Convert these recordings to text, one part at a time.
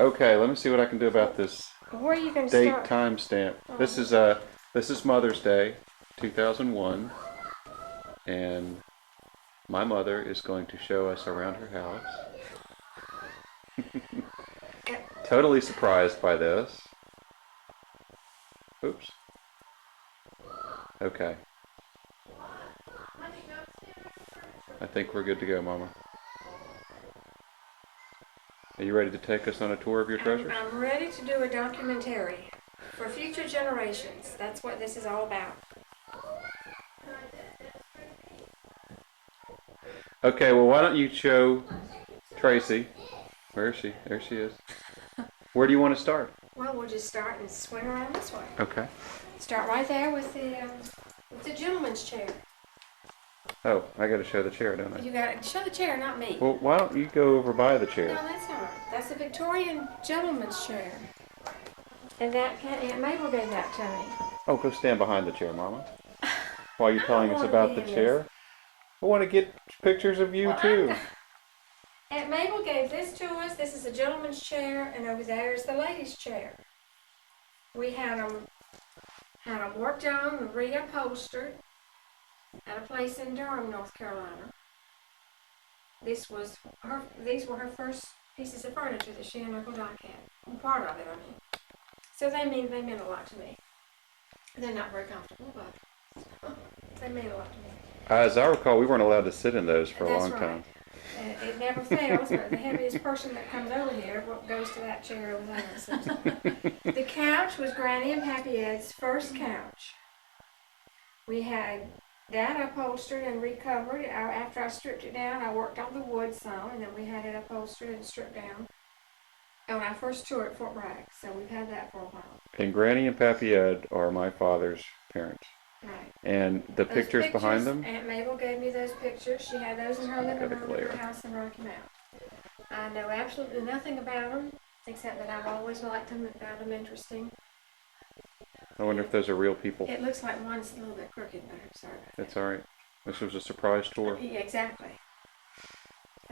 Okay, let me see what I can do about this Where are you going to date start? timestamp. This is Mother's Day, 2001, and my mother is going to show us around her house. Totally surprised by this. Oops. Okay. I think we're good to go, Mama. Are you ready to take us on a tour of your treasures? I'm ready to do a documentary for future generations. That's what this is all about. Okay, well, why don't you show Tracy? Where is she? There she is. Where do you want to start? Well, we'll just start and swing around this way. Okay. Start right there with the gentleman's chair. Oh, I got to show the chair, don't I? You got to show the chair, not me. Well, why don't you go over by the No, chair? that's not. That's a Victorian gentleman's chair. And Aunt Mabel gave that to me. Oh, go stand behind the chair, Mama. While you're telling us want to about be the in chair. I want to get pictures of you too. Aunt Mabel gave this to us. This is a gentleman's chair, and over there is the lady's chair. We had them worked on and reupholstered at a place in Durham, North Carolina. These were her first pieces of furniture that she and Uncle Doc had. Part of it, I mean. So they meant a lot to me. They're not very comfortable, but they mean a lot to me. As I recall, we weren't allowed to sit in those for a long time. It never fails, but the heaviest person that comes over here goes to that chair over there. So. The couch was Granny and Pappy Ed's first couch. We had that upholstered and recovered. After I stripped it down, I worked on the wood some, and then we had it upholstered and stripped down on our first tour at Fort Bragg. So we've had that for a while. And Granny and Pappy Ed are my father's parents. Right. And the pictures behind them? Aunt Mabel gave me those pictures. She had those in her living room in her house in Rocky Mount. I know absolutely nothing about them, except that I've always liked them and found them interesting. I wonder if those are real people. It looks like one's a little bit crooked, but I'm sorry. That's all right. This was a surprise tour. Yeah, exactly.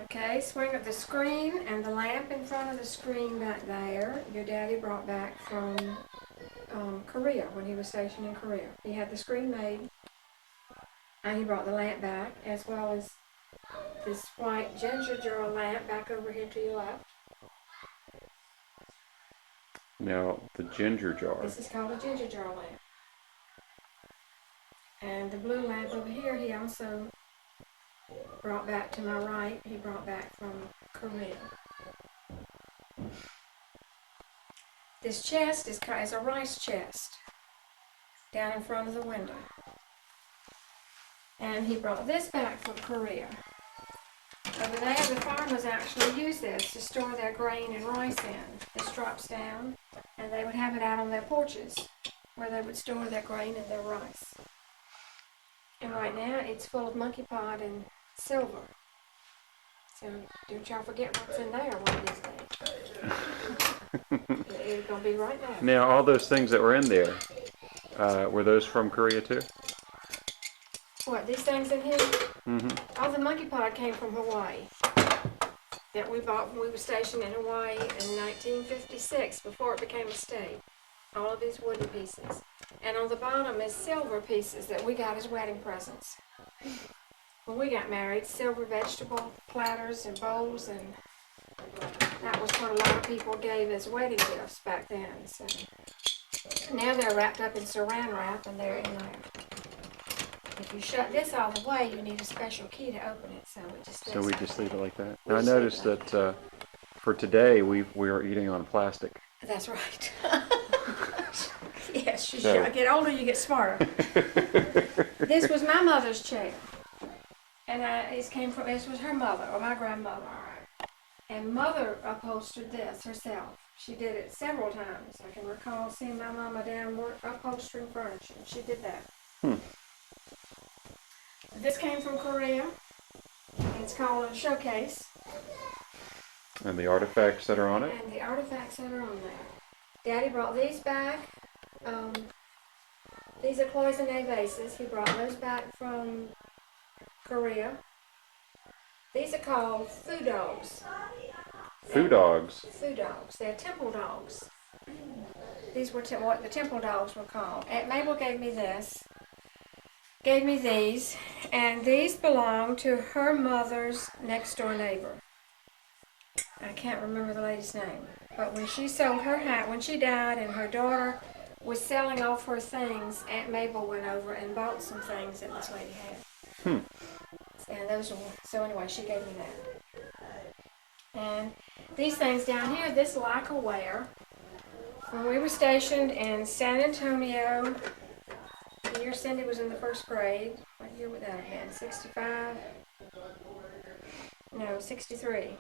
Okay, swing of the screen and the lamp in front of the screen back there. Your daddy brought back from Korea when he was stationed in Korea. He had the screen made, and he brought the lamp back, as well as this white ginger jar lamp back over here to your left. Now, the ginger jar. This is called a ginger jar lamp. And the blue lamp over here, he also brought back to my right. He brought back from Korea. This chest is a rice chest down in front of the window. And he brought this back from Korea. Over there, the farmers actually use this to store their grain and rice in. This drops down, and they would have it out on their porches where they would store their grain and their rice. And right now, it's full of monkey pod and silver. So don't y'all forget what's in there one of these days. It's going to be right there. Now, all those things that were in there, were those from Korea too? What, these things in here? Mm-hmm. All the monkey pod came from Hawaii. That we bought when we were stationed in Hawaii in 1956, before it became a state. All of these wooden pieces. And on the bottom is silver pieces that we got as wedding presents. When we got married, silver vegetable platters and bowls, and that was what a lot of people gave as wedding gifts back then. So now they're wrapped up in saran wrap, and they're in there. If you shut this all the way, you need a special key to open it, so it just. So we just leave it like that. Now, I noticed that for today we are eating on plastic. That's right. Yes, you should. Get older, you get smarter. This was my mother's chair, and this was her mother or my grandmother, and Mother upholstered this herself. She did it several times. I can recall seeing my mama down upholstering furniture. She did that. This came from Korea. It's called a showcase. And the artifacts that are on it? And the artifacts that are on there. Daddy brought these back. These are cloisonne vases. He brought those back from Korea. These are called fudos. Foo dogs. Food dogs. They're temple dogs. These were what the temple dogs were called. Aunt Mabel gave me these, and these belong to her mother's next door neighbor. I can't remember the lady's name, but when she sold her house, when she died, and her daughter was selling off her things, Aunt Mabel went over and bought some things that this lady had. Hmm. And those were, so anyway, she gave me that. And these things down here, this lacquerware, when we were stationed in San Antonio, the year Cindy was in the first grade, what year would that have been? 65? No, 63.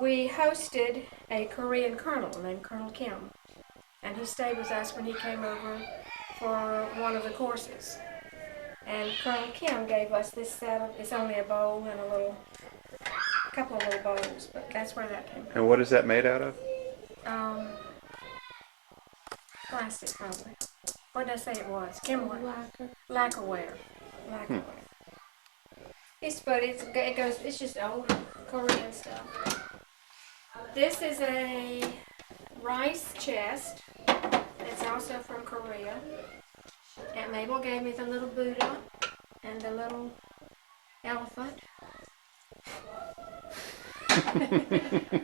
We hosted a Korean colonel named Colonel Kim, and he stayed with us when he came over for one of the courses. And Colonel Kim gave us this set of, it's only a bowl and a couple of little bowls, but that's where that came from. And what is that made out of? Plastic probably. What did I say it was? Kim what? Lacquerware. Lacquerware. It's just old Korean stuff. This is a rice chest. It's also from Korea. Aunt Mabel gave me the little Buddha and the little elephant.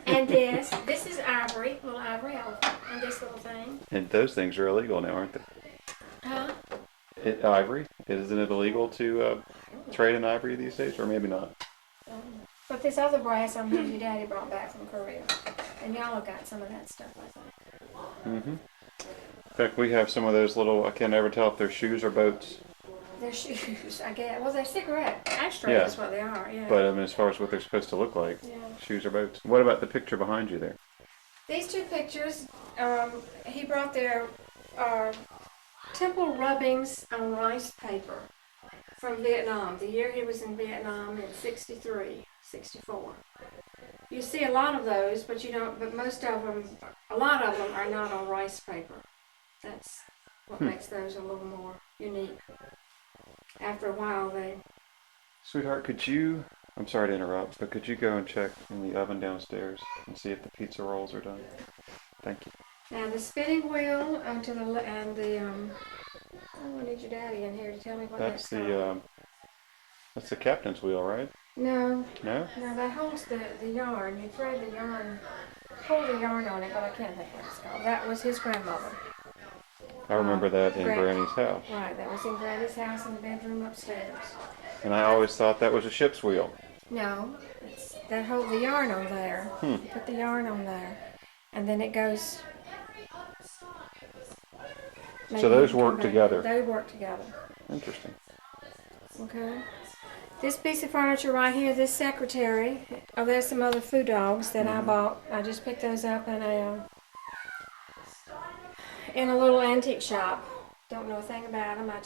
And this is ivory, little ivory elephant, and this little thing. And those things are illegal now, aren't they? Huh? Ivory? Isn't it illegal to trade in ivory these days, or maybe not? But this other brass I'm here, your daddy brought back from Korea. And y'all have got some of that stuff, I think. Mm-hmm. In fact, we have some of those little, I can't ever tell if they're shoes or boats. They're shoes, I guess. Well, they're cigarette ashtrays, Yeah. is what they are, yeah. But as far as what they're supposed to look like, Yeah. shoes or boats. What about the picture behind you there? These two pictures, he brought their temple rubbings on rice paper from Vietnam. The year he was in Vietnam in 63, 64. You see a lot of those, but you don't. But a lot of them are not on rice paper. That's what makes those a little more unique. After a while, Sweetheart, I'm sorry to interrupt, but could you go and check in the oven downstairs and see if the pizza rolls are done? Thank you. Now the spinning wheel I need your daddy in here to tell me what that's called. That's the captain's wheel, right? No, No? that holds the yarn. You thread the yarn, hold the yarn on it, but I can't think what it's called. That was his grandmother. I remember that in Granny's house. Right, that was in Granny's house in the bedroom upstairs. And I always thought that was a ship's wheel. No, that hold the yarn on there. You put the yarn on there, and then it goes. So those work together. They work together. Interesting. Okay. This piece of furniture right here, this secretary. Oh, there's some other food dogs that I bought. I just picked those up in a little antique shop. Don't know a thing about them. I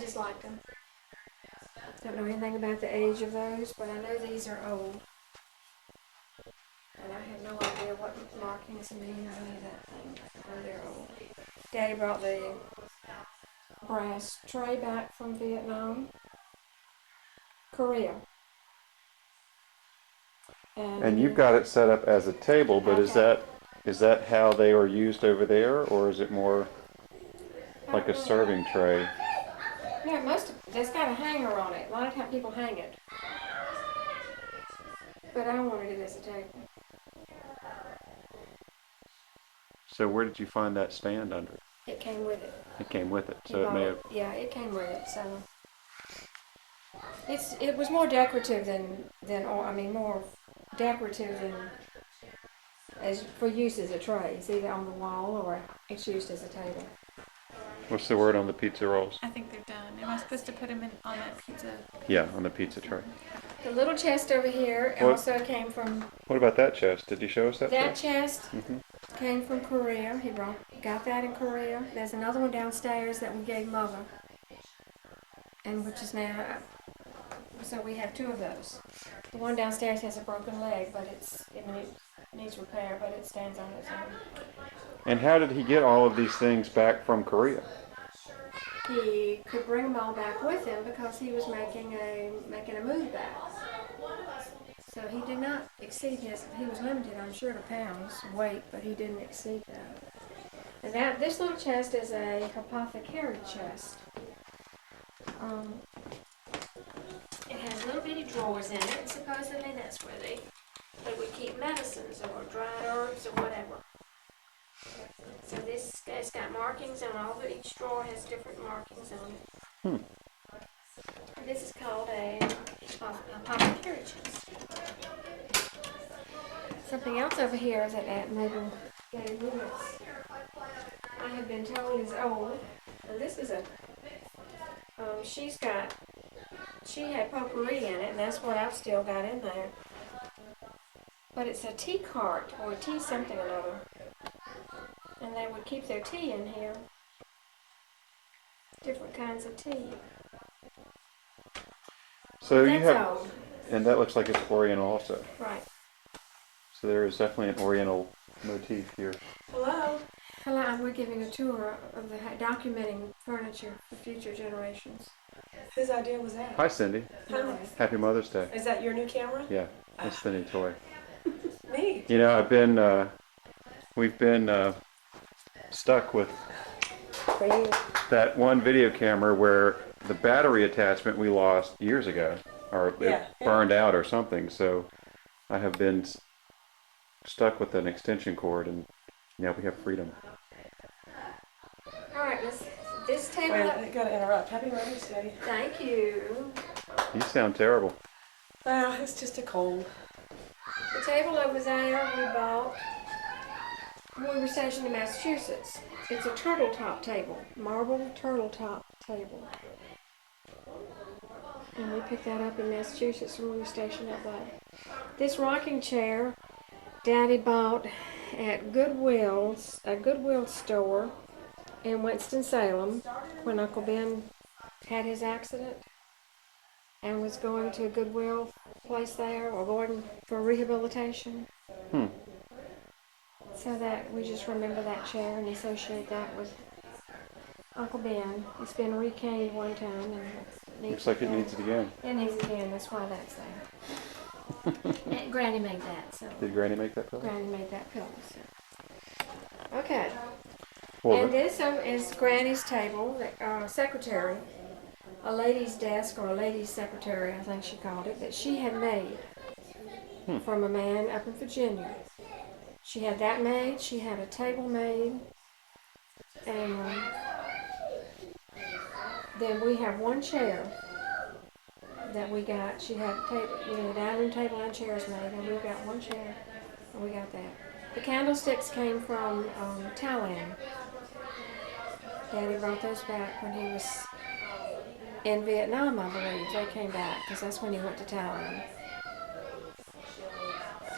just like them. Don't know anything about the age of those, but I know these are old. And I have no idea what markings mean or any of that thing. I know they're old. Daddy brought the brass tray back from Vietnam, Korea. And you've got it set up as a table, but Okay. is that how they were used over there, or is it more like a serving tray? Yeah, there's got a hanger on it. A lot of times people hang it. But I wanted it as a table. So where did you find that stand under? It came with it. It came with it, so it may have. Yeah, it came with it. So it was more decorative more decorative than as for use as a tray. It's either on the wall or it's used as a table. What's the word on the pizza rolls? I think they're done. Am I supposed to put them on that pizza? Yeah, on the pizza tray. The little chest over here also came from. What about that chest? Did you show us that? That chest Mm-hmm. came from Korea. He got that in Korea. There's another one downstairs that we gave Mother, and which is now. So we have two of those. The one downstairs has a broken leg, but it needs repair, but it stands on its own. And how did he get all of these things back from Korea? He could bring them all back with him because he was making a move back. So he did not exceed he was limited, I'm sure, to pounds weight, but he didn't exceed that. And this little chest is a apothecary chest. It has little bitty drawers in it, and supposedly that's where they would keep medicines or dried herbs or whatever. So it's got markings on all of it. Each drawer has different markings on it. This is called a apothecary chest. Something else over here that Aunt Mabel gave me I have been told is old. And this is she had potpourri in it, and that's what I've still got in there. But it's a tea cart, or a tea something or other. And they would keep their tea in here. Different kinds of tea. So you That's have, old. and that looks like it's Oriental also. Right. So there is definitely an Oriental motif here. Hello. Hello, we're giving a tour of documenting furniture for future generations. Whose idea was that? Hi, Cindy. Hi. Happy Mother's Day. Is that your new camera? Yeah, that's the new toy. Neat. You know, we've been stuck with For you. that one video camera where the battery attachment we lost years ago, or it burned out or something. So I have been stuck with an extension cord, and now we have freedom. All right, this table. Wait, I gotta interrupt. Happy Mother's Day. Thank you. You sound terrible. Ah, it's just a cold. The table over there we bought when we were stationed in Massachusetts. It's a turtle top table, marble turtle top table. And we picked that up in Massachusetts when we were stationed up there. This rocking chair, Daddy bought at a Goodwill store in Winston-Salem when Uncle Ben had his accident and was going to a Goodwill place there or going for rehabilitation. So that we just remember that chair and associate that with Uncle Ben. It's been recaned one time and Looks like it needs it again. It needs it again, that's why that's there. And Granny made that, so. Did Granny make that pillow? Granny made that pillow, so. Okay. Well, And this is Granny's table, secretary, a lady's desk or a lady's secretary, I think she called it, that she had made from a man up in Virginia. She had that made, she had a table made, and then we have one chair that we got. She had a dining room table and chairs made, and we've got one chair, and we got that. The candlesticks came from Thailand. Daddy brought those back when he was in Vietnam, I believe. They came back, because that's when he went to Thailand.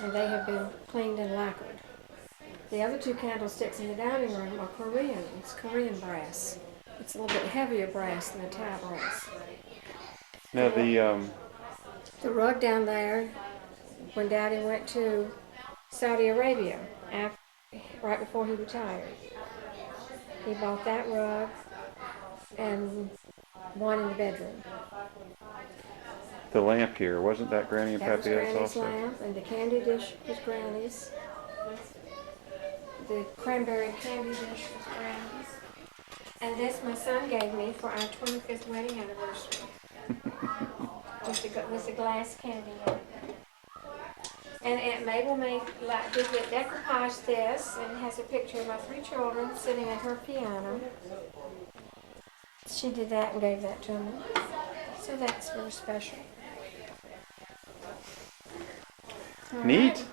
And they have been cleaned and lacquered. The other two candlesticks in the dining room are Korean. It's Korean brass. It's a little bit heavier brass than the Thai brass. now The rug down there, when Daddy went to Saudi Arabia, right before he retired, he bought that rug and one in the bedroom. the lamp here, wasn't that Granny and That was Pappy's Granny's also? lamp, and the candy dish was Granny's. The cranberry candy dish was Granny's. And this my son gave me for our 25th wedding anniversary. with the glass candy in it. And Aunt Mabel did decoupage this, and has a picture of my 3 children sitting at her piano. She did that and gave that to me. So that's very special. All Neat. right.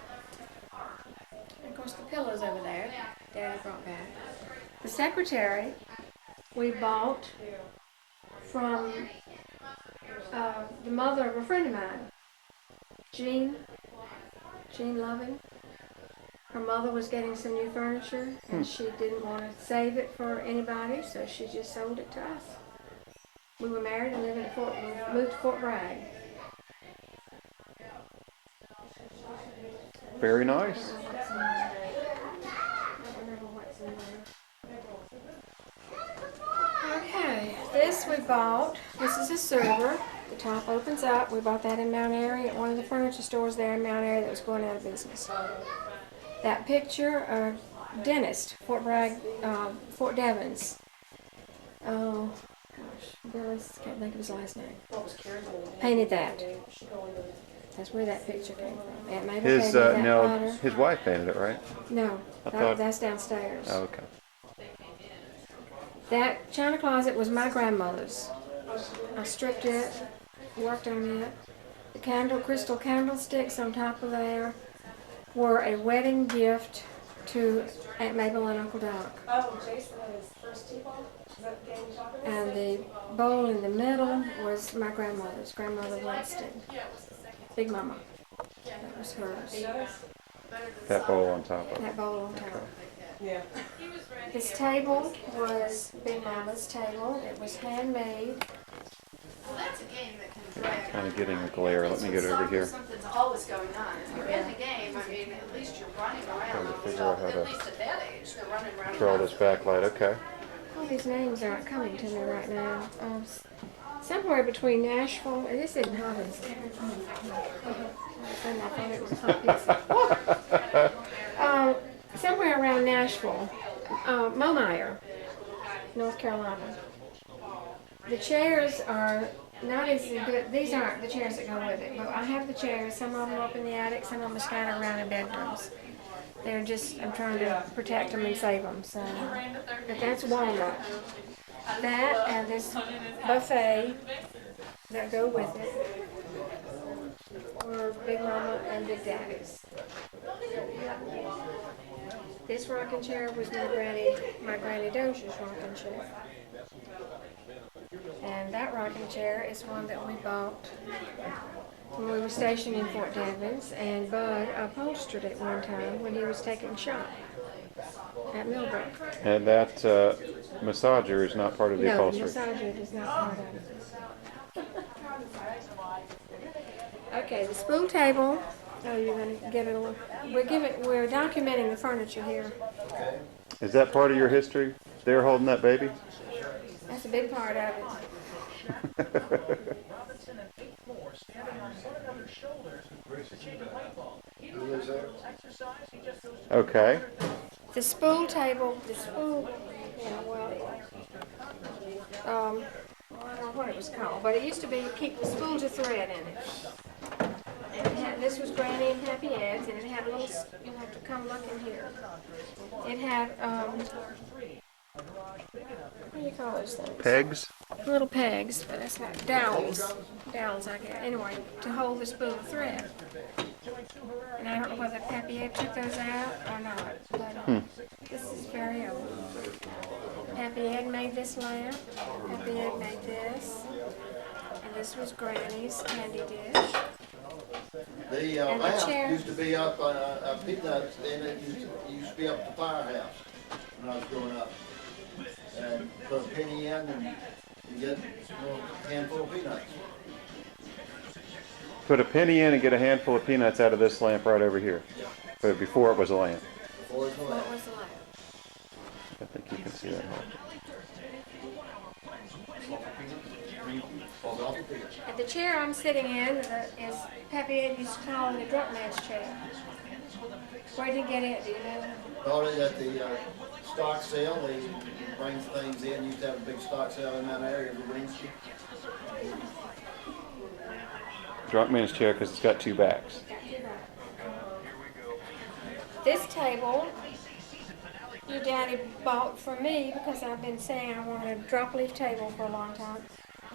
And of course the pillows over there, Daddy brought back. The secretary we bought from the mother of a friend of mine, Jean Loving. Her mother was getting some new furniture, and she didn't want to save it for anybody, so she just sold it to us. We were married and lived moved to Fort Bragg. Very nice. Okay, this we bought. This is a server. The top opens up. We bought that in Mount Airy at one of the furniture stores there in Mount Airy that was going out of business. That picture, dentist, Fort Bragg, Fort Devens. Oh, gosh, Billy's, can't think of his last name. Painted that. That's where that picture came from. Aunt Mabel His painted that now platter. his wife painted it, right? No, that's downstairs. Oh, okay. That china closet was my grandmother's. I stripped it, worked on it. The crystal candlesticks on top of there were a wedding gift to Aunt Mabel and Uncle Doc. Oh, Jason had his first T-ball? Is that the game you're talking about? And the bowl in the middle was my grandmother's, Grandmother Winston. Big Mama. That was hers. That bowl on top of it. That bowl on top. Yeah. This table was Big Mama's table. It was handmade. That's a game that can drag. Kind of getting a glare. Let me get over here. Something's always going on. If you're in the game, I mean, at least you're running around. Trying to figure out how At to least at that age, they're running around. control this backlight. Okay. All these names aren't coming to me right now. Somewhere between Nashville, and this isn't hot as I thought it was hot pizza. Somewhere around Nashville, Momeyer, North Carolina. The chairs are not as good. These aren't the chairs that go with it, but I have the chairs. Some of them are up in the attic, some of them are scattered around in bedrooms. They're just, I'm trying to protect them and save them. So, but that's walnut. That and this buffet that go with it were Big Mama and Big Daddy's. This rocking chair was my Granny Dozia's rocking chair. And that rocking chair is one that we bought when we were stationed in Fort Devens, and Bud upholstered it one time when he was taking shop at Millbrook. And that massager is not part of the No, upholstery. the massager is not part of it. Okay, the spoon table. Oh, you're gonna give it a look. We're documenting the furniture here. Is that part of your history? They're holding that baby? That's a big part of it. Okay. The spool table, yeah, well, I don't know what it was called, but it used to be keep the spool to thread in it. This was Granny and Happy Ed's, and it had a little, you'll have to come look in here. It had, what do you call those things? Pegs? Little pegs, but that's not, dowels, I guess, anyway, to hold the spool of thread. And I don't know whether Happy Ed took those out or not, but this is very old. Happy Ed made this lamp, Happy Ed made this, and this was Granny's candy dish. The And the chair. lamp used to be up, peanuts, and it used to be up at the firehouse when I was growing up. And put a penny in and you get a handful of peanuts. Put a penny in and get a handful of peanuts out of this lamp right over here. But before it was a lamp. Before it's a What lamp. was the lamp? I think you can see that. And the chair I'm sitting in is Happy Ed used to call it a drunk man's chair. Where did he get it, do you know? Bought it at the stock sale. They bring things in. Used to have a big stock sale in that area of Wednesday. Drunk man's chair because it's got two backs. This table, your daddy bought for me because I've been saying I wanted a drop leaf table for a long time.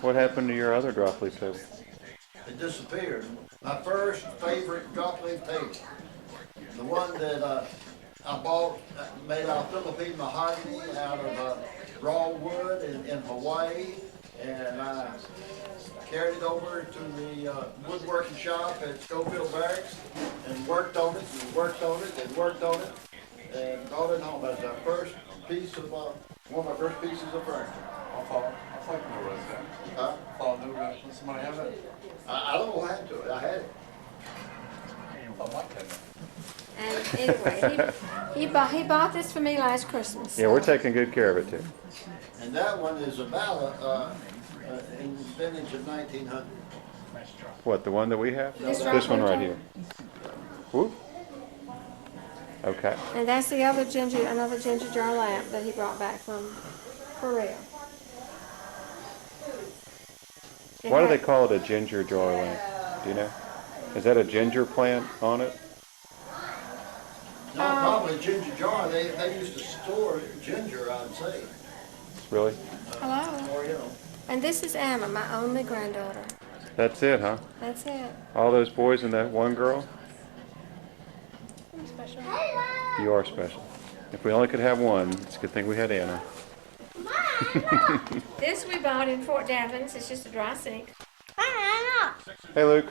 What happened to your other drop leaf table? It disappeared. My first favorite drop leaf table. The one that I bought made out of Philippine mahogany out of raw wood in Hawaii. And I carried it over to the woodworking shop at Schofield Barracks and worked on it and worked on it and worked on it and brought it home as my first piece of, one of my first pieces of furniture. I'll take no rest there. Huh? Follow no rest. Does somebody have it? I don't know what happened to it. I had it. I like that. And anyway, he bought this for me last Christmas. Yeah, we're taking good care of it too. And that one is about in vintage of 1900. What, the one that we have? This This one right one? here. Whoop. Okay. And that's the other another ginger jar lamp that he brought back from Korea. Why do they call it a ginger jar lamp? Do you know? Is that a ginger plant on it? No, probably ginger jar. They used to store ginger, I'd say. Really? Hello. Or, you know. And this is Anna, my only granddaughter. That's it, huh? That's it. All those boys and that one girl? I'm special. You are special. If we only could have one, it's a good thing we had Anna. This we bought in Fort Devens. It's just a dry sink. Hey, Luke.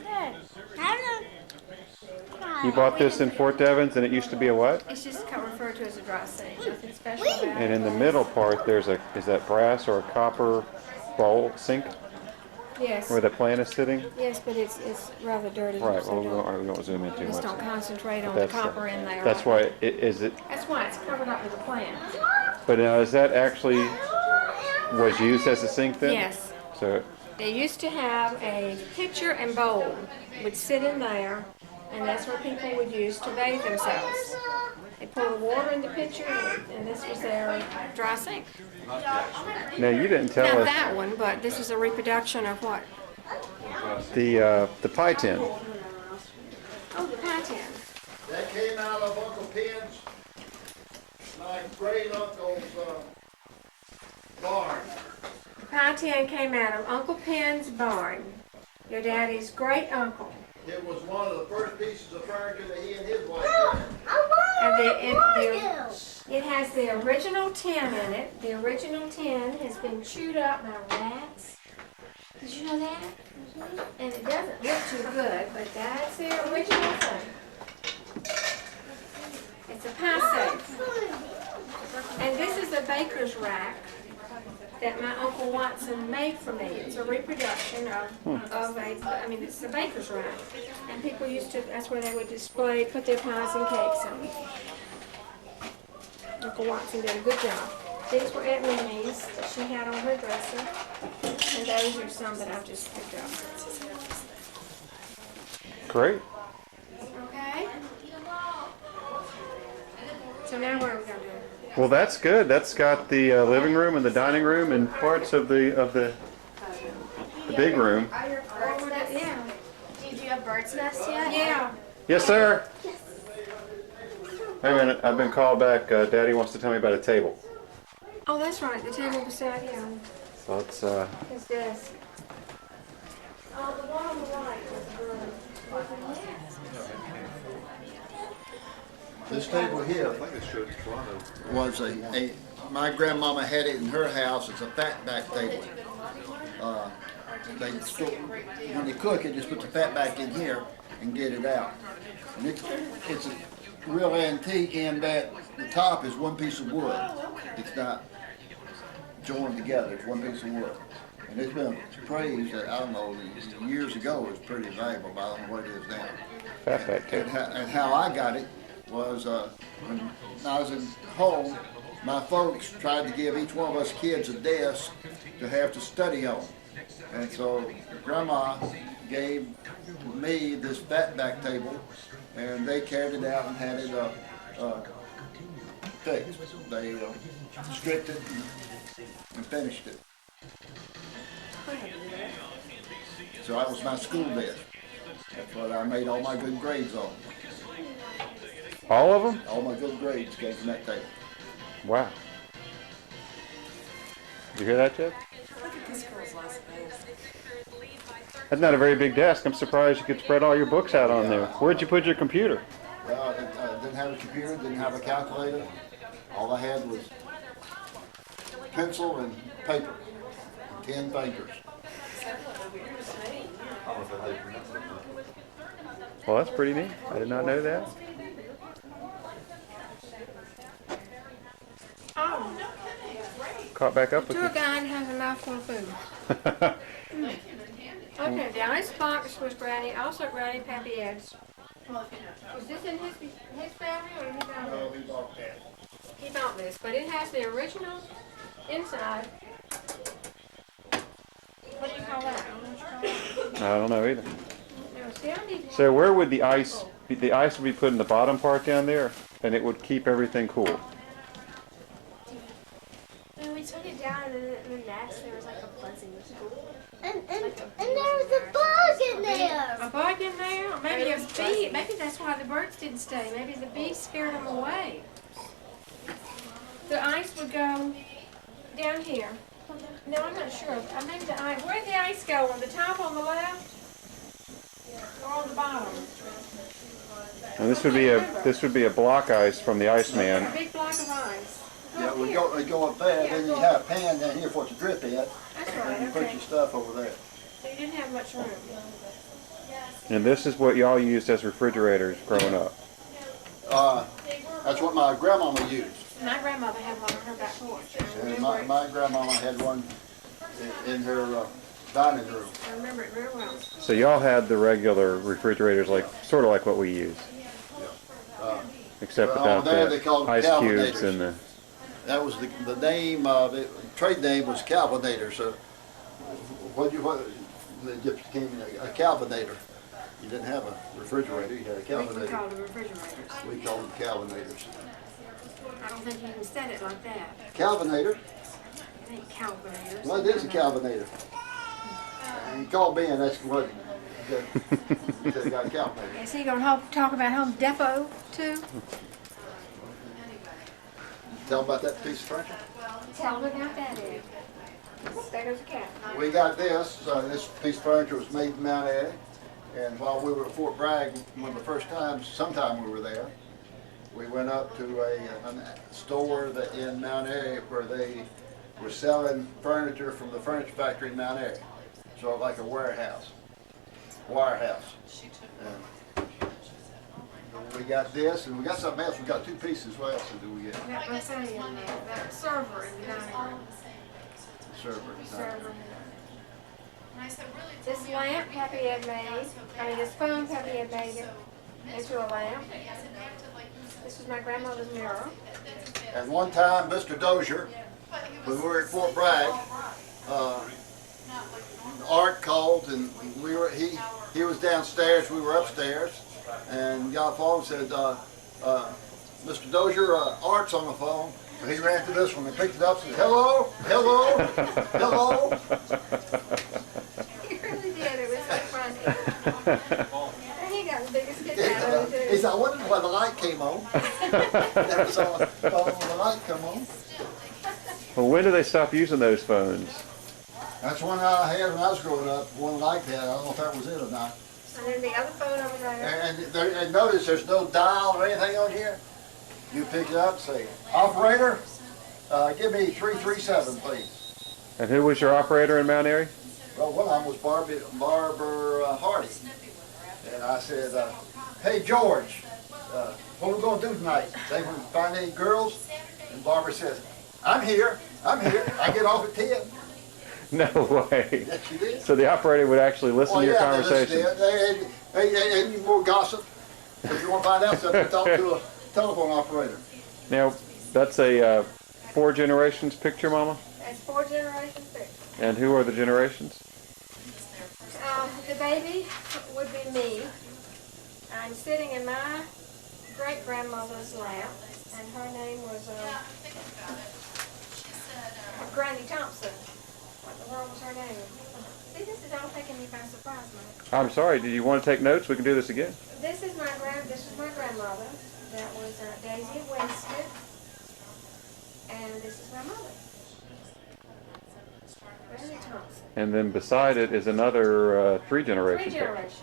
You bought this in Fort Devens, and it used to be a what? It's just referred to as a dry sink. Nothing special about it. And in the middle part, is that brass or a copper bowl sink Yes. where the plant is sitting? Yes, but it's rather dirty. Right. so Well, we won't zoom in too just much. don't concentrate on the That's copper in there. That's why is it. That's why it's covered up with a plant. But now, is that actually was used as a sink then? Yes. So They used to have a pitcher and bowl would sit in there, and that's where people would use to bathe themselves. They pour the water in the pitcher, and this was their dry sink. now you didn't tell Not us that one, but this is a reproduction of what? the pie tin. Oh, the pie tin. That came out of Uncle Pen's, my great uncle's barn. The pie tin came out of Uncle Pen's barn, your daddy's great uncle. It was one of the first pieces of furniture that he and his wife had. And it has the original tin in it. The original tin has been chewed up by rats. Did you know that? And it doesn't look too good, but that's the original thing. It's a pie safe. And this is a baker's rack that my Uncle Watson made for me. It's a reproduction it's a baker's rack. And people used to, that's where they would display, put their pies and cakes on. Uncle Watson did a good job. These were Aunt Mimi's that she had on her dresser. And those are some that I've just picked up. Great. Okay? So now what are we gonna do? Well, that's good. That's got the living room and the dining room and parts of the big room. Are your bird's nests? Yeah. Did you have bird's nests yet? Yeah. Yes, sir. Wait a minute. I've been called back. Daddy wants to tell me about a table. Oh, that's right. The table beside him. So it's His desk. Oh, the one on the right was a bird. This table here was my grandmama had it in her house. It's a fatback table. When you cook it, just put the fat back in here and get it out. And it's a real antique in that the top is one piece of wood. It's not joined together. It's one piece of wood. And it's been praised that, I don't know, years ago it was pretty valuable, but I don't know what it is now. fatback table. And how I got it was when I was in home, my folks tried to give each one of us kids a desk to have to study on. And so Grandma gave me this fatback table, and they carried it out and had it fixed. They stripped it and finished it. So that was my school desk. That's what I made all my good grades on. All of them? All my good grades came from that table. Wow. Did you hear that, Jeff? That's not a very big desk. I'm surprised you could spread all your books out on there. Where'd you put your computer? Well, I didn't have a computer, didn't have a calculator. All I had was pencil and paper, 10 fingers. Well, that's pretty neat. I did not know that. Oh, Caught back up with tour you. guide has a mouthful of food. Okay, the ice box was Granny Pappy Ed's. Was this in his family or his family? No, he bought that. He bought this, but it has the original inside. call that? I don't know what you call that. I don't know either. No, see, I need one. So where would the ice would be put in the bottom part down there, and it would keep everything cool. When we took it down in the nest, there was like a buzzing. And there was a bug in there. A bug in there? Maybe a bee. Maybe that's why the birds didn't stay. Maybe the bees scared them away. The ice would go down here. No, I'm not sure. Maybe the ice. Where'd the ice go? On the top, on the left, or on the bottom? And this would be a block ice from the Iceman. A big block of ice. Yeah, we go up there, then you have a pan down here for it to drip in, That's right. and you put Okay. your stuff over there. So you didn't have much room. And this is what y'all used as refrigerators growing up. That's what my grandmama used. My grandmother had one on her back porch. I And remember it. my grandmama had one in her dining room. I remember it very well. So y'all had the regular refrigerators, like sort of like what we use, except Well, without there they the call them ice cubes Calvinators. and the. That was the name, the trade name was Calvinator, so what they just became a Calvinator. You didn't have a refrigerator, you had a We can Calvinator. call them refrigerators. We called them Calvinators. I don't think you can set it like that. Calvinator? I think calculators. Well, it is a Calvinator. And you call Ben, that's what, they got a Calvinator. Is he gonna talk about Home Depot too? Tell them about that piece of furniture? Tell them about that, Ed. There goes a cat. We got this piece of furniture was made in Mount Airy. And while we were at Fort Bragg, one of the first times, sometime we were there, we went up to a store in Mount Airy where they were selling furniture from the furniture factory in Mount Airy. So like a warehouse. And we got this, and we got something else. We got two pieces. What else did we get? That was in there. That server in the dining room. Server. Server. This lamp Pappy had made, this phone Pappy had made it into a lamp. This was my grandmother's mirror. And one time, Mr. Dozier, when we were at Fort Bragg, Art called, and he was downstairs, we were upstairs, and got a phone and said, Mr. Dozier, Art's on the phone. And he ran to this one and picked it up and said, hello, hello, hello. He really did. It was so funny. And he got the biggest kick out of it He too. said, I wondered why the light came on. That was on when the light come on. Well, when do they stop using those phones? That's one I had when I was growing up, one like that. I don't know if that was it or not. And then the other phone over there. And notice there's no dial or anything on here. You pick it up and say, operator, give me 337, please. And who was your operator in Mount Airy? Well, one of them was Barbara Hardy. And I said, hey, George, what are we going to do tonight? They want to find any girls? And Barbara says, I'm here. I get off at 10. No way. Yes, she did. So the operator would actually listen to your conversation. They need more gossip. If you want to find out something, talk to a telephone operator. Now, that's a 4 generations picture, Mama? That's 4 generations there. And who are the generations? The baby would be me. I'm sitting in my great-grandmother's lap, and her name was Granny Thompson. What in the world was her name? See, this is all taking me by surprise, Mike. I'm sorry, do you want to take notes? We can do this again. This is my grandmother. That was Daisy Winston, and this is my mother, Granny Thompson. And then beside it is another 3 generations. 3 generations.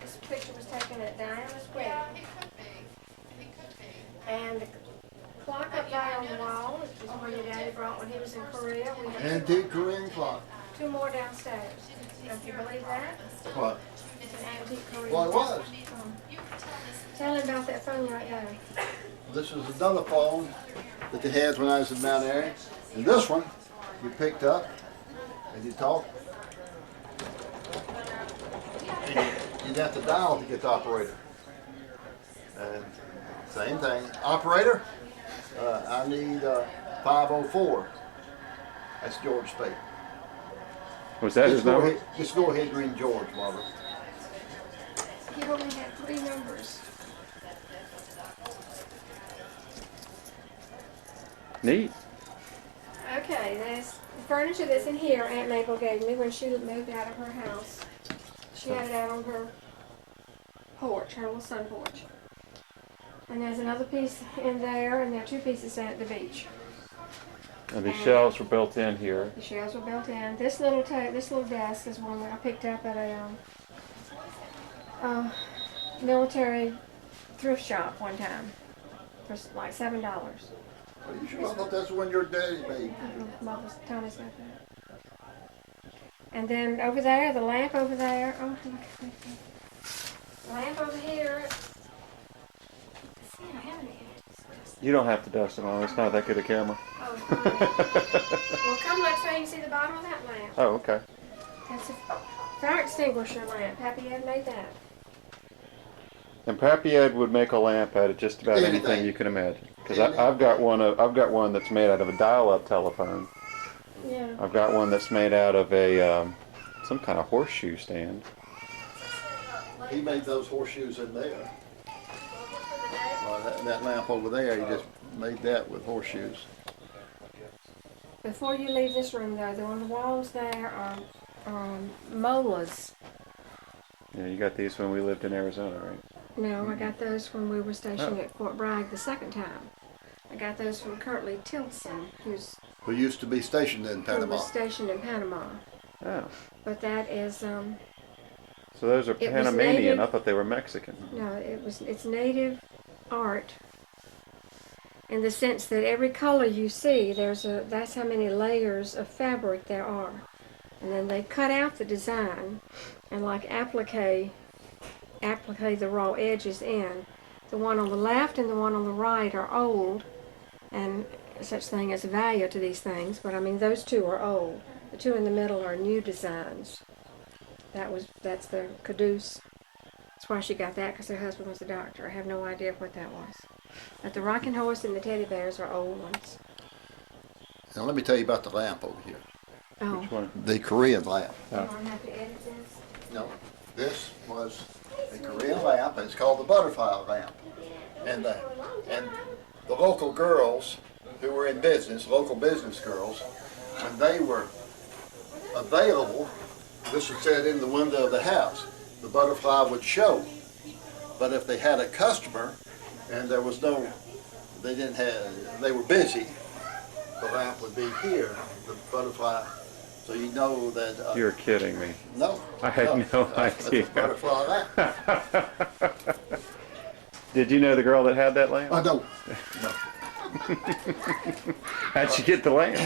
This picture was taken at Diana's wedding. And the clock up there on the wall is one your daddy brought when he was in Korea. We have Antique Korean clock. 2 more downstairs. Don't you believe that? What? It's an antique Korean Well, it was. Tell him about that phone right there. This was another phone that they had when I was in Mount Airy. And this one, you picked up and you talked. You'd have to dial to get the operator. And same thing. Operator, I need 504. That's George Spade. Was that his number? Just go ahead and ring George, Margaret. He only had 3 numbers. Neat. Okay, that's the furniture that's in here. Aunt Mabel gave me when she moved out of her house. She had it out on her porch, her little sun porch. And there's another piece in there, and there are 2 pieces down at the beach. And the shelves were built in here. The shelves were built in. This little desk is one that I picked up at a military thrift shop one time for like $7. Are you sure? I thought that's the one your daddy made. Mama's Tommy's got that. And then over there, the lamp over there. Oh, look at that. The lamp over here. See, I haven't You don't have to dust them on. It's not that good a camera. Oh, well, come let's so you can see the bottom of that lamp. Oh, okay. That's a fire extinguisher lamp. Pappy had made that. And Pappy Ed would make a lamp out of just about anything you can imagine. Because I've got one that's made out of a dial-up telephone. Yeah. I've got one that's made out of a some kind of horseshoe stand. He made those horseshoes in there. That lamp over there, he just made that with horseshoes. Before you leave this room, though, on the walls there are molas. Yeah, you got these when we lived in Arizona, right? No, I got those when we were stationed at Fort Bragg the second time. I got those from Curtly Tilson, Who used to be stationed in who Panama. was stationed in Panama. Oh. But that is, So those are It was Panamanian. native- I thought they were Mexican. no, it's native art in the sense that every color you see, that's how many layers of fabric there are. And then they cut out the design and like applique the raw edges in. The one on the left and the one on the right are old, and such thing as value to these things, but I mean those 2 are old. The 2 in the middle are new designs. That's the caduce. That's why she got that, because her husband was a doctor. I have no idea what that was. But the rocking horse and the teddy bears are old ones. Now let me tell you about the lamp over here. Oh. Which one? The Korean lamp. You don't have to edit this? No, this was a Korean lamp, and it's called the butterfly lamp. And the local girls who were in business, local business girls, when they were available, this was set in the window of the house. The butterfly would show. But if they had a customer and there was no, they were busy, the lamp would be here, the butterfly. So you know that. You're kidding me. No. I had no That's idea. a butterfly lamp. Did you know the girl that had that lamp? I know. How'd she get the lamp?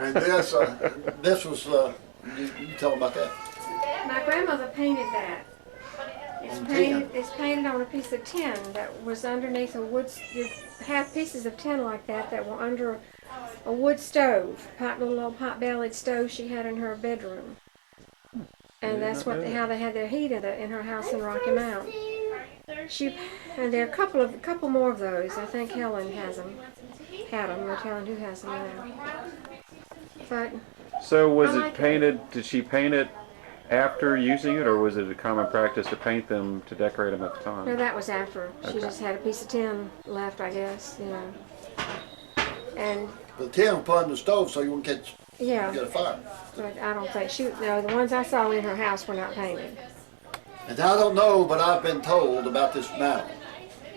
And this was, you tell them about that. My grandmother painted that. On tin. It's painted on a piece of tin that was underneath a wood. You have pieces of tin like that were under a wood stove, little old pot-bellied stove she had in her bedroom. And that's how they had their heat in her house in Rocky Mount. And there are a couple more of those. I think Helen had them. No telling who has them now. But So was I it like painted? Did she paint it after using it, or was it a common practice to paint them to decorate them at the no, time? that was after. She Okay. just had a piece of tin left, I guess. And The tin will put on the stove so you won't get yeah, a fire. but I don't think the ones I saw in her house were not painted. And I don't know, but I've been told about this mantle.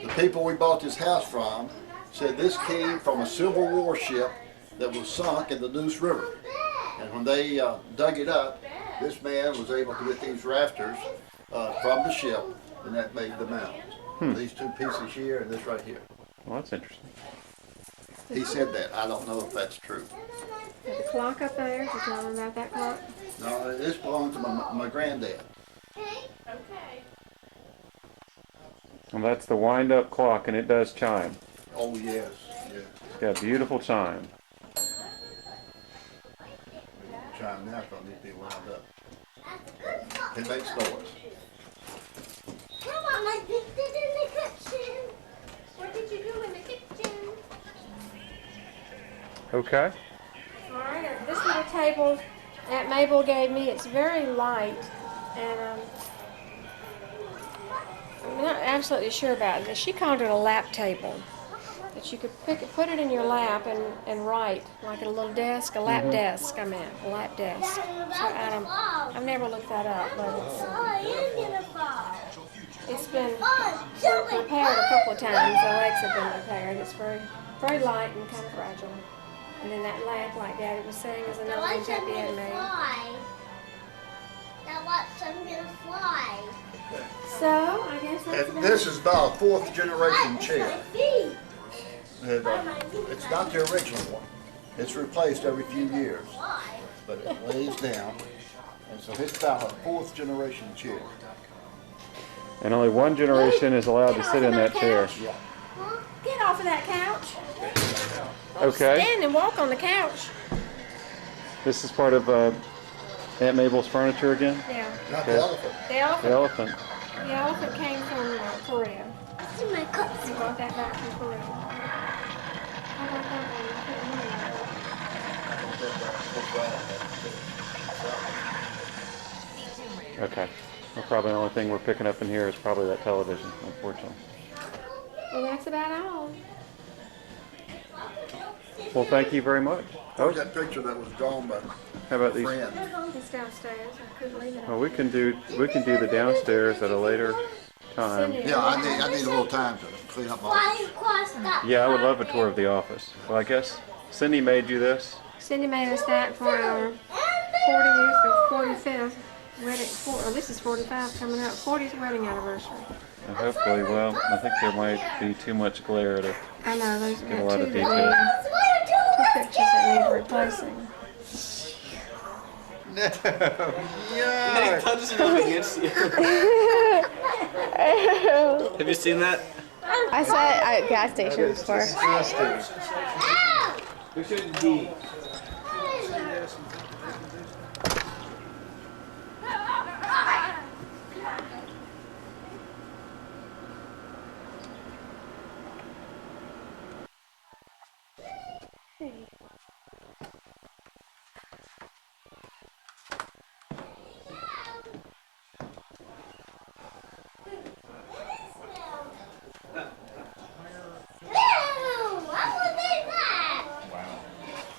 The people we bought this house from said this came from a Civil War ship that was sunk in the Neuse River. And when they dug it up, this man was able to get these rafters from the ship, and that made the mount. These 2 pieces here and this right here. Well, that's interesting. He said that. I don't know if that's true. There's a clock up there. Did you tell them about that clock? No, this belonged to my granddad. And that's the wind-up clock, and it does chime. Oh, yes. It's got a beautiful chime. Chime now because it needs to be wound up. It makes noise. Come on, I did it in the kitchen. What did you do in the kitchen? Okay. All right. This little table Aunt Mabel gave me. It's very light, and I'm not absolutely sure about it. She called it a lap table. That you could put it in your lap and write, like at a little desk, a lap desk, I meant, a lap desk. So I've never looked that up, but it's been repaired a couple of times. The legs have been repaired. It's very, very light and kind of fragile. And then that lamp, like Daddy was saying, is another one that he had made. Now watch, I'm gonna fly. So, I guess that's And this is about a fourth generation chair. Feet. And, it's not the original one. It's replaced every few years, but it lays down. And so it's about a fourth generation chair. And only one generation is allowed to sit in that chair. Get off of that couch. Okay. Stand and walk on the couch. This is part of Aunt Mabel's furniture again? Yeah. Not the elephant. The elephant. The elephant. The elephant came from Korea. See my cups. We brought that back from Korea. How about that one? Okay. Well, probably the only thing we're picking up in here is probably that television, unfortunately. Well, that's about all. Well, thank you very much. That was that picture that was drawn by How about a these? friend. It's downstairs. I couldn't leave it. Well, we can do the downstairs at a later time. Yeah, I need a little time to clean up my. Fly across that. Yeah, I would love a tour of the office. Well, I guess Cindy made you this. Cindy made us that for our 40th or 45th wedding. This is 45 coming up. 40th wedding anniversary. And hopefully, well, I think there might be too much glare to I know those get a got lot two of that detail. need, two pictures that need replacing. Have you seen that? I saw it at gas stations before. We shouldn't be.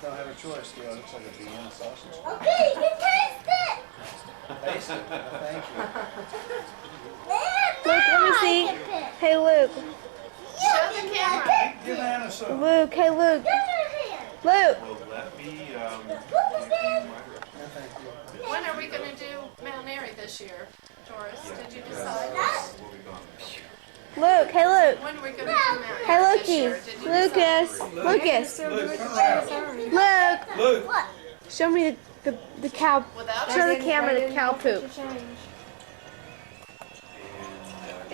Don't have a choice. Yeah, it looks like a Vienna sausage. Okay, you can taste it. Taste it. Thank you. Luke, let me see. Hey, Luke. Show the camera. Give Anna some. Luke, hey, Luke. Luke. When are we gonna do Mount Airy this year, Doris? Did you decide? Luke, hey, Luke. When are we gonna do Mount Hey, Airy this Looky. year? Did you decide? Lucas. Sorry. Luke. Luke. Show me the cow. Without Show us? the camera the cow poop. Well,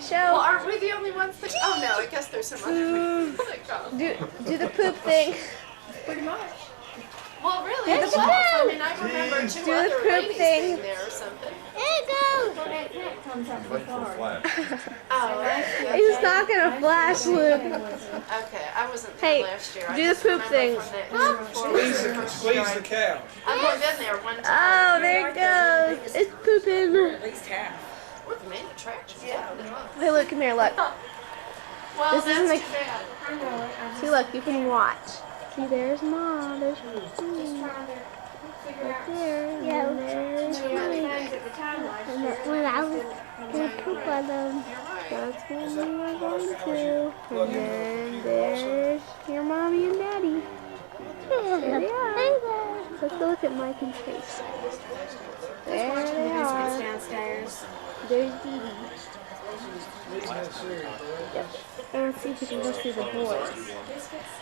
Show. aren't we the only ones that? Oh no, I guess there's some other people that go. Do the poop thing. Pretty much. Well, really, There it you was. go. I mean, I remember two Do the other poop ladies thing. being there or something. There you go. Comes up from Florida. Oh, right. He's not gonna flash, Luke. Okay, I wasn't there Hey, last year. I do the just poop remember thing. from the year before we Squeeze were the, first squeeze the started. cow. I've only been there one Oh, time. there it goes. It's pooping. We're the main attraction. Yeah. Hey, Luke, come here, look. Well, This that's isn't too a- bad. I know it. See, look, you can watch. See, there's Mom. There's I'm just trying to figure out there. Yeah. And there's too many things at the time last And year. when I was gonna poop on them. That's when we were going to. And then there's your mommy and daddy. There they are. Let's go look at Mike and Trace. There Watching they the are. downstairs. There's Dee Dee. Yep. And let's see if we can go see the boys.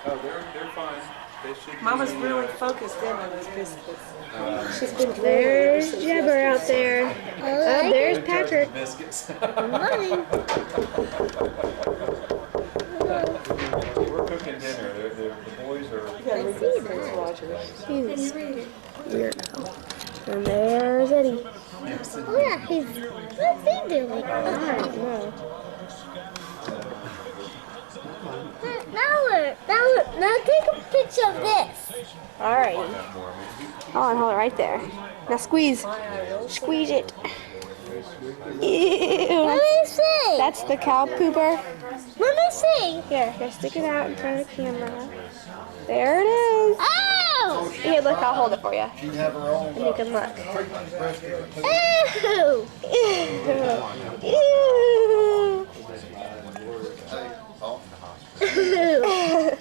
Oh, they're fine. They should. Mama's really focused in on those biscuits. She's been there's Jabber out there. Oh, there's Patrick. Biscuits. Morning. We're cooking dinner. The boys are. You gotta read this, Miss Rogers. He's weirdo. And there's Eddie. Oh yeah, what's he doing? I don't know. Now look, Now take a picture of this. Alrighty. Hold it right there. Now squeeze. Squeeze it. Ew. Let me see. That's the cow pooper. Let me see. Here, stick it out in front of the camera. There it is. Oh! Here, look, I'll hold it for you. She'd have her own And you can look. treatment restaurant. Ew! Ew. Ew. Hey, oh. Ew!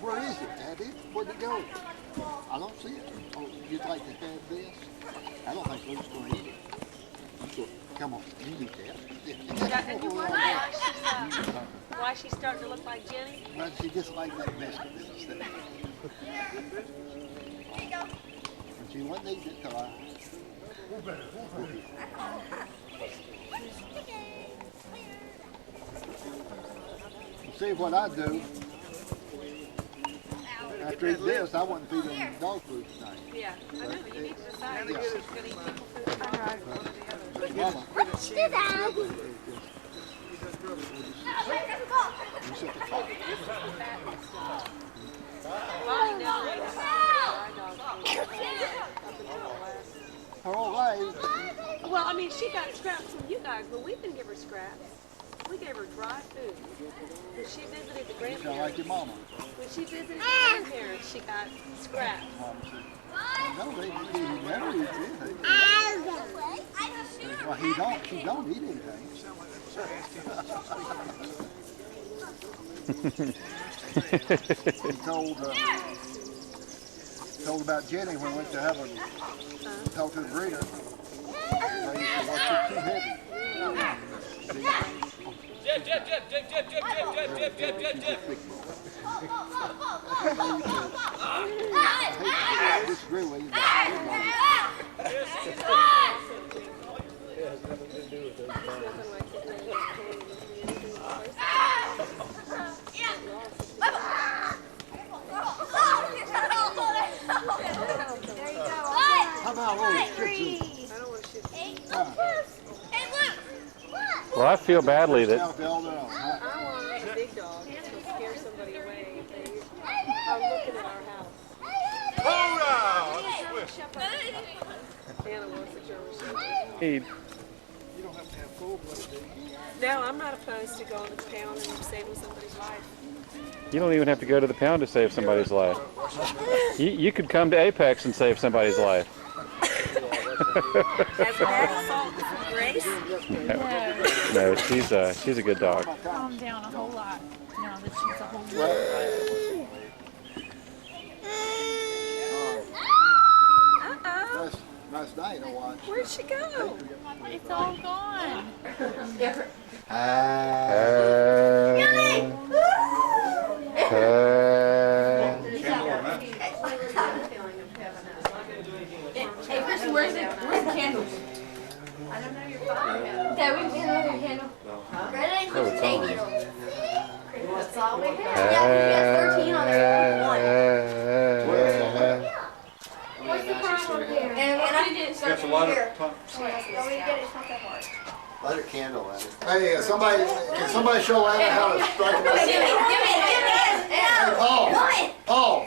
Where is it, Abby? Where'd it go? I don't see it. Oh, you'd like to have this? I don't think Luke's going to eat it. So, come on, you eat that. Yeah, and you wonder why she's starting to look like Jenny? Well, she just likes that biscuit. There you go. And she wouldn't eat it till I... See what I do. After eating this, I wouldn't feed them dog food tonight. Yeah, I know, but you need to decide. Get out. Her old age. Well, I mean, she got scraps from you guys, but we didn't give her scraps. We gave her dry food. When she visited the You sound like grandparents, your mama. when she visited the grandparents, she got scraps. No, they never eat anything. Well, she don't eat anything. He told about Jenny when we went to have a talk to the breeder. They used to watch it too heavy. I disagree with you, but how about old Shih Tzu? Well, I feel badly that Out the elder on, huh? I want a big dog to scare somebody away if they are looking at our house. Anna wants a German Shepherd. need. You don't have to have full-blooded, do you? No, I'm not opposed to going to the town and saving somebody's life. You don't even have to go to the pound to save somebody's life. You could come to Apex and save somebody's life. Has that assault Grace? No, she's a good dog. Calm down a whole lot now that she's a whole lot. Nice night to watch. Where'd she go? It's all gone. Hey, Kristen, where's the candles? I don't know your father. Dad, we have another candle. Red ain't supposed to take it. That's all we have. Yeah, we got 13 on there. What's the problem here? And I didn't start Got a lot here. of pump. Don't we get it? It's not that hard. Light a candle at it. Hey, can somebody show Anna how to strike a Give me it. Hey, Paul.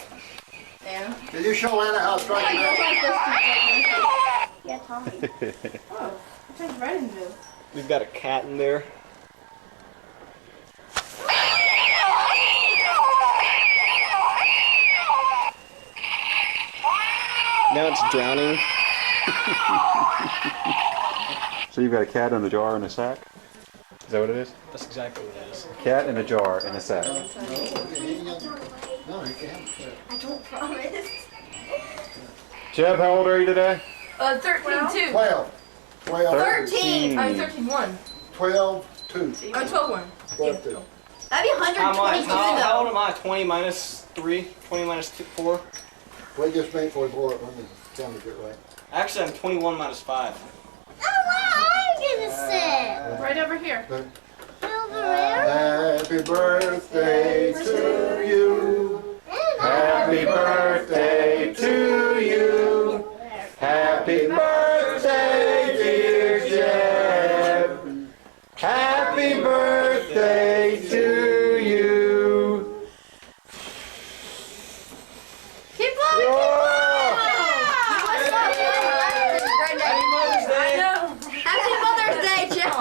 Can you show Anna how to strike a Yeah, Tommy. What's Brennan do? We've got a cat in there. Now it's drowning. So you've got a cat in a jar in a sack? Is that what it is? That's exactly what it is. A cat in a jar in a sack. No, you can't. I don't promise. Jeb, how old are you today? 13 2. 12. 13. I'm 13 1. 12, 2. I'm 12 1. 12, 2. That'd be 122 How old though. am I? 20 minus 3? 20 minus 4? We just made for the board. Let me tell me get right. Actually, I'm 21 minus 5. Oh, I'm gonna sit. Right over here. Over there. Happy birthday to you. Happy birthday to you. Happy birthday, dear Jeb. Happy birthday to you. Keep on. Happy Mother's Day! Happy Mother's Day, Jeff.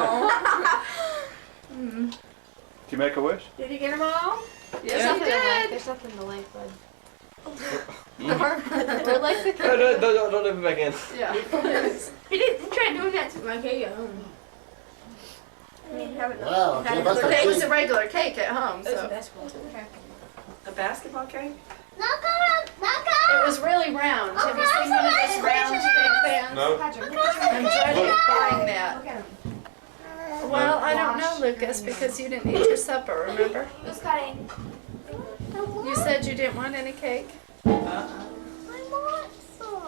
Did you make a wish? Did you get them all? Yes, you did. There's something in the lake, bud. We're like the No, don't let me back in. Yeah. He didn't try doing that to my cake at home. Wow, Okay, it was a regular cake at home, so. A basketball cake? It was really round. Have you seen one of those round cake pans? No. I'm trying to find that. Well, I don't know, Lucas, because you didn't eat your supper, remember? Who's cutting? You said you didn't want any cake? I want some.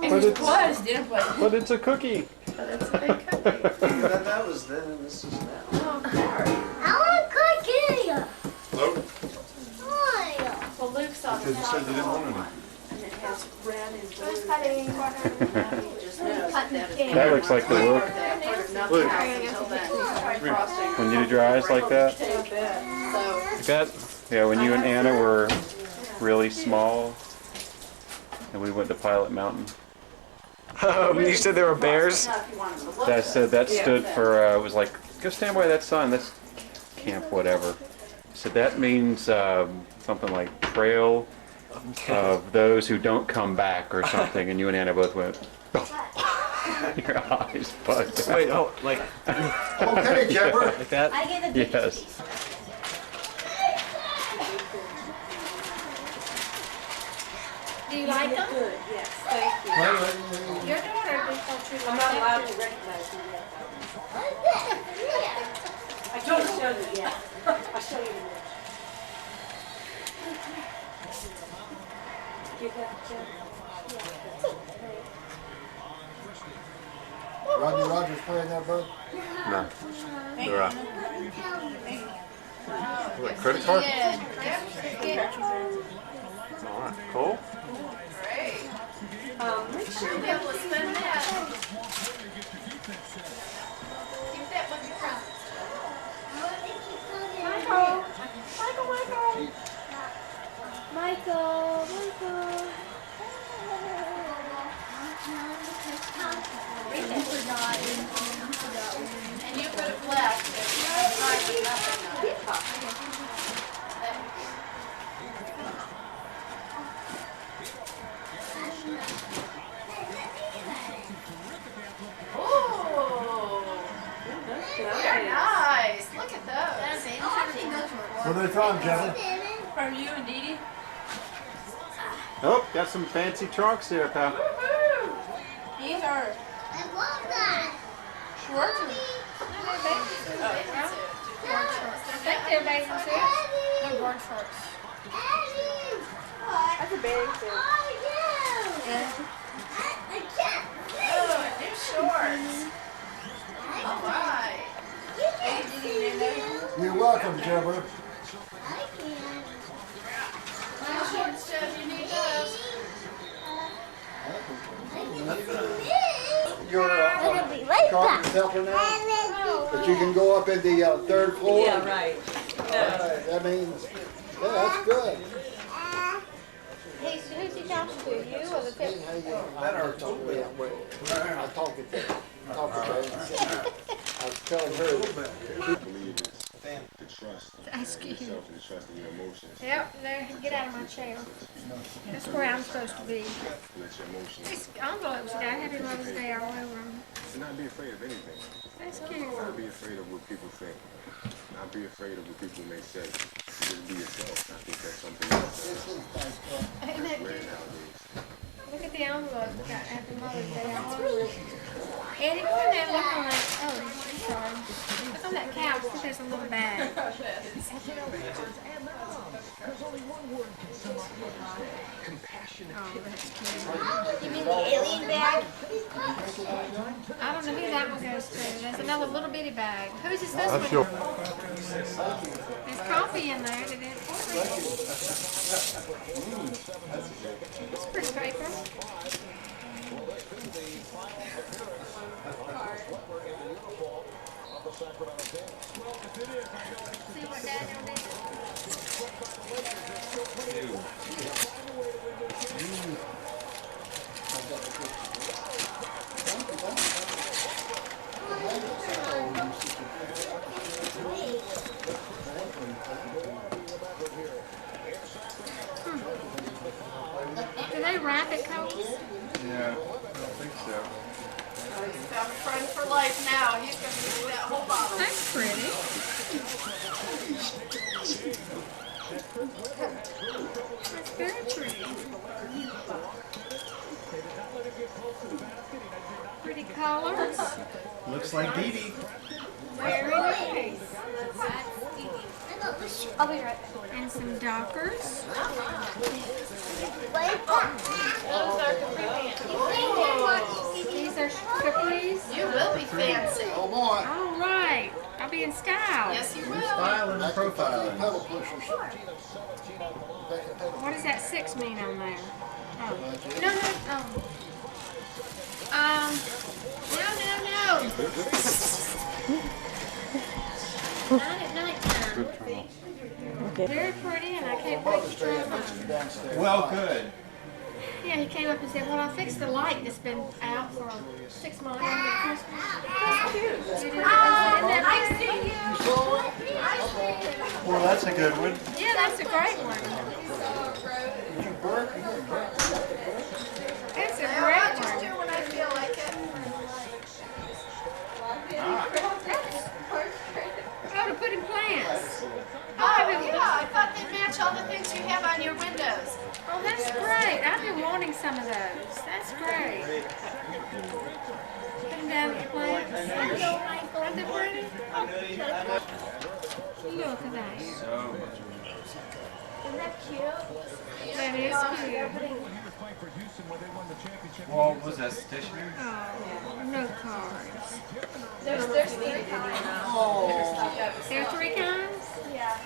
But it's, Dinner plate. but it's a cookie. But it's a big cookie. That was then and this is now. Oh, Lord. I want cookie. Nope. Why? Well, Luke saw the Because you said you didn't want any. and it has it's red and blue. Who's cutting? Just know that is That looks like the look. that part of nothing else until then. Frosting. When you do your eyes like that? So, Like that? Yeah, when you and Anna were really small and we went to Pilot Mountain. You said there were bears? That said, that stood for, it was like, go stand by that sign, that's camp whatever. So that means something like trail of those who don't come back or something, and you and Anna both went, your eyes bugged out. Wait, oh, like, Okay, Jepper. like that? I get the Yes. Do you like them? good, yes, thank you. Your daughter just thought you I'm liked not them. allowed to recognize you yet. I can't show you yet. I'll show you in a minute. Give that to Jeff. Rodney Rogers playing that, bud? No. They're, What, credit card? alright, cool. Make sure you're able to spend that. Keep that with your friends. Michael. And you could have left if you had tried with nothing. Ooh, they're nice. Look at those. What are they from, Jepper? From you and Dee Dee? Oh, got some fancy trunks there, pal. Woohoo! These are I love that. shorts. I think they're bathing suits. No board shorts. That's a bathing suit. Oh, yeah. I can't. Oh, new shorts. All right. You're welcome, Jepper. New shorts, Jeff. You need those. You're carpenter's helper now? But you can go up in the third floor? Yeah, right. That means, yeah, that's good. Hey, so who's he talking to? You or the Hey, how you doing? I talked to them. I talked to them. I was telling her. Excuse me. Yep, there, get out of my chair. That's where I'm supposed to be. These envelopes got Happy Mother's Day all over them. And not be afraid of anything. That's cute. Not be afraid of what people think. Not be afraid of what people may say. Just be yourself. I think that's something else Isn't that rare cute? nowadays. Look at the envelope got Happy Mother's Day all over it. Eddie, come in there and look on that. Oh, I'm sorry. Look on that couch. Look, there's a little bag. You mean the alien bag? I don't know who that one goes to. There's another little bitty bag. Whose is this one? There's coffee in there. Did it? It's pretty paper. See what Daniel did? Do they wrap it, Coach? Yeah, I don't think so. He's found a friend for life now. He's going to do that whole bottle. That's pretty. That's very pretty. Pretty colors. Looks like Dee Dee. Very nice. I'll be right back. And some Dockers. These are Capri's. You will be fancy. Oh, boy. All right. I'll be in style. Yes, you will. Styling and profiling. Pedal pushers. What does that 6 mean on there? Oh. No, no, no. Not at nighttime. Very pretty, and I can't wait to try mine. Well, good. Yeah, he came up and said, well, I fixed the light that's been out for 6 months over Christmas. That's cute. Isn't that cute? Well, that's a good one. Yeah, that's a great one. That's a great one. When I feel like it. Oh, to put in plants. Oh, yeah, I thought they'd match all the things you have on your windows. Oh, that's great. I've been wanting some of those. That's great. Put them down in plants. Aren't they pretty? Look at that. Isn't that cute? That is cute. Well, was that stationary? Oh, no cards. There's 3 kinds. There are 3 kinds? Yeah.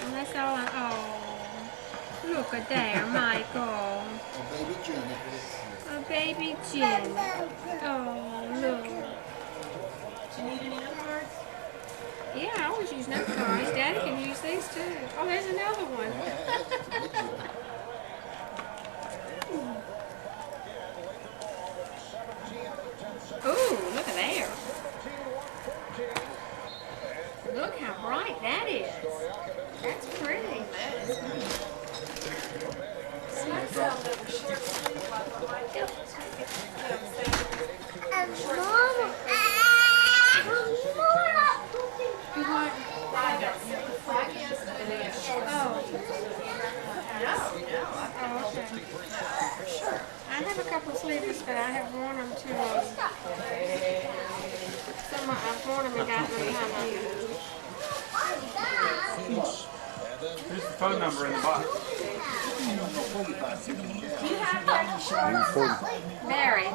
Well, that's all oh. Look at there, Michael. A baby Jenny. Oh, look. Do you need any note cards? Yeah, I always use note cards. Daddy can use these too. Oh, there's another one. Ooh, look at there. Look how bright that is. That's pretty. I have a couple of sleeves, but I have worn them to I've worn them and got them kind of. Here's the phone number in the box. Barry.